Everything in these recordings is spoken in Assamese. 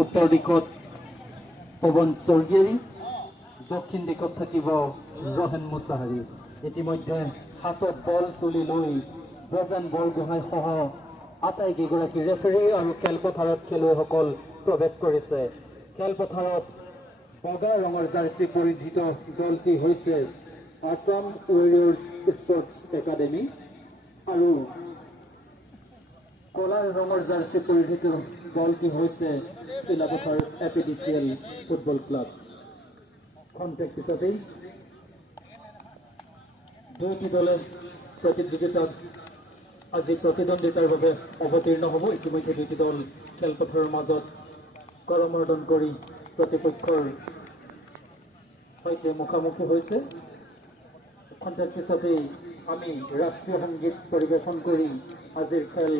উত্তৰ দিশত পৱন স্বৰ্গীয়াৰী, দক্ষিণ দিশত থাকিব ৰহেন মুছাহাৰী। ইতিমধ্যে হাতত বল তুলি লৈ ব্ৰজেন বৰগোহাঁই সহ আটাইকেইগৰাকী ৰেফাৰী আৰু খেলপথাৰত খেলুৱৈসকল প্ৰৱেশ কৰিছে। খেলপথাৰত বগা ৰঙৰ জাৰ্চি পৰিধান দলটি হৈছে আছাম ৱেৰিয়ৰ্ছ স্পৰ্টছ একাডেমী আৰু কলা ৰঙৰ জাৰ্চি পৰিধান দলটি হৈছে চিলাপথাৰ APDCL ফুটবল ক্লাব। খন্তেক পিছতেই দুয়োটি দলে প্ৰতিযোগিতাত আজি প্ৰতিদ্বন্দ্বিতাৰ বাবে অৱতীৰ্ণ হ'ব। ইতিমধ্যে দুয়োটি দল খেলপথাৰৰ মাজত কৰমৰ্দন কৰি প্ৰতিপক্ষৰ সৈতে মুখামুখি হৈছে। খন্তেক পিছতেই আমি ৰাষ্ট্ৰীয় সংগীত পৰিৱেশন কৰি আজিৰ খেল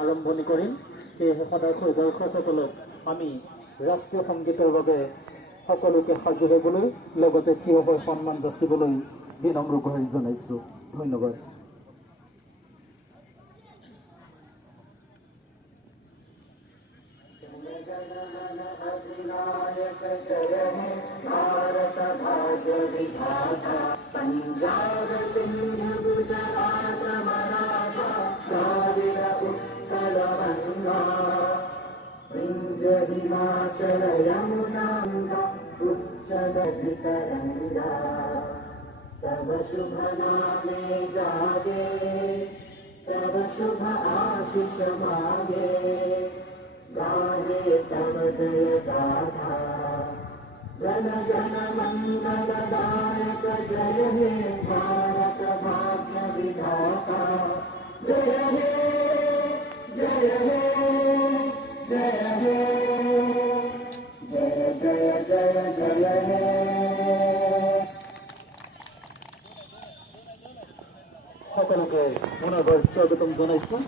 আৰম্ভণি কৰিম। সেয়েহে সদাশয় দৰ্শকসকলক আমি ৰাষ্ট্ৰীয় সংগীতৰ বাবে সকলোকে সাজু হ'বলৈ লগতে থিয় হৈ সন্মান যাচিবলৈ বিনম্ৰ গুহাৰি জনাইছোঁ। ধন্যবাদ। पंजाब सिंध गुजरात मराठा द्राविड उत्कल गंगा विंध्य हिमाचल यमुना उच्चल तरंगा तब शुभ नामे जागे तब शुभ आशीष मांगे गाहे तब जय गाथा जन जन मंगलदायक जय हे भारत भाग्य विधाता जय हे जय हे जय हे जय जय जय जय हे। সকলোকে পুনৰবাৰ স্বাগতম জনাইছোঁ।